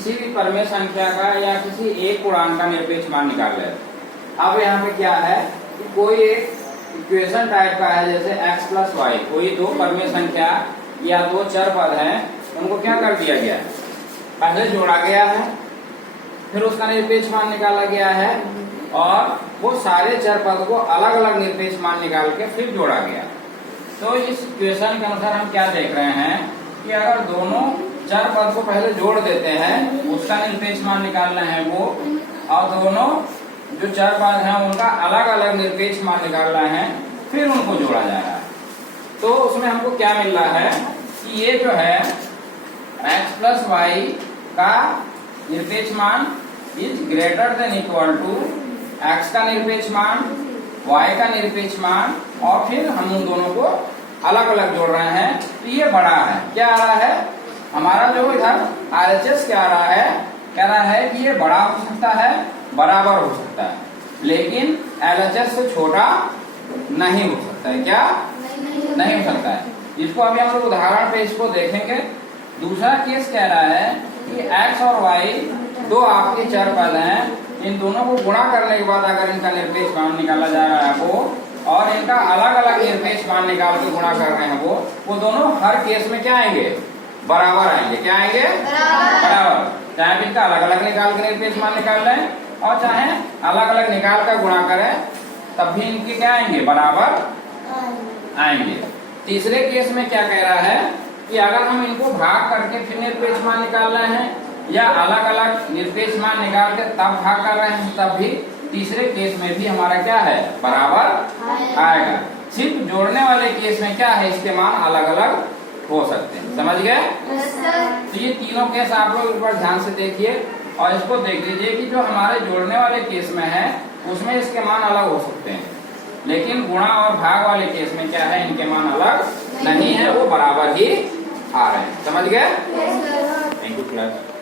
किसी भी परमेय संख्या का या किसी एक पूर्णांक का निरपेक्ष मान निकाल ले। अब यहाँ पे क्या है कि कोई एक इक्वेशन टाइप का है, जैसे x प्लस वाई, कोई दो परमेय संख्या या दो चर पद हैं, उनको क्या कर दिया गया है, पहले जोड़ा गया है, फिर उसका निरपेक्ष मान निकाला गया है और वो सारे चर पद को अलग अलग निरपेक्ष मान निकाल के फिर जोड़ा गया। तो इस इक्वेशन के अनुसार हम क्या देख रहे हैं कि अगर दोनों चर पद को पहले जोड़ देते हैं, उसका निरपेक्ष मान निकालना है वो, और दोनों जो चर पद हैं उनका अलग अलग निरपेक्ष मान निकालना है, फिर उनको जोड़ा जा रहा है। तो उसमें हमको क्या मिल रहा है कि ये जो है x प्लस वाई का निरपेक्ष मान is greater than equal to x का निरपेक्ष मान, y का निरपेक्ष मान, और फिर हम उन दोनों को अलग अलग जोड़ रहे हैं। तो ये बड़ा है, क्या आ रहा है हमारा जो इधर RHS क्या आ रहा है, कह रहा है कि ये बड़ा हो सकता है, बराबर हो सकता है, लेकिन LHS से छोटा नहीं हो सकता है। क्या नहीं हो सकता है। इसको अभी हम लोग उदाहरण पे इसको देखेंगे। दूसरा केस कह रहा है कि x और y दो आपके चर पद हैं, इन दोनों को गुणा करने के बाद अगर इनका निरपेक्ष मान निकाला जा रहा है वो, और इनका अलग अलग निरपेक्ष मान निकाल के गुणा कर रहे हैं वो दोनों हर केस में क्या आएंगे, बराबर आएंगे। क्या आएंगे, बराबर। चाहे इनका अलग अलग निकाल के निरपेक्ष मान निकाल लें और चाहे अलग अलग निकाल कर गुणा करें, तब भी इनके क्या आएंगे, बराबर आएंगे। तीसरे केस में क्या कह रहा है कि अगर हम इनको भाग करके फिर निरपेक्ष मान निकाल रहे हैं या अलग अलग निरपेक्ष मान निकाल के तब भाग कर रहे हैं, तब भी तीसरे केस में भी हमारा क्या है, बराबर आएगा। सिर्फ जोड़ने वाले केस में क्या है, इसके मान अलग अलग हो सकते हैं। समझ गए? तो ये तीनों केस आप लोग एक बार ध्यान से देखिए और इसको देख लीजिए कि जो हमारे जोड़ने वाले केस में है उसमें इसके मान अलग हो सकते हैं, लेकिन गुणा और भाग वाले केस में क्या है, इनके मान अलग नहीं है, वो बराबर ही आ रहे हैं। समझ गए? Thank you class.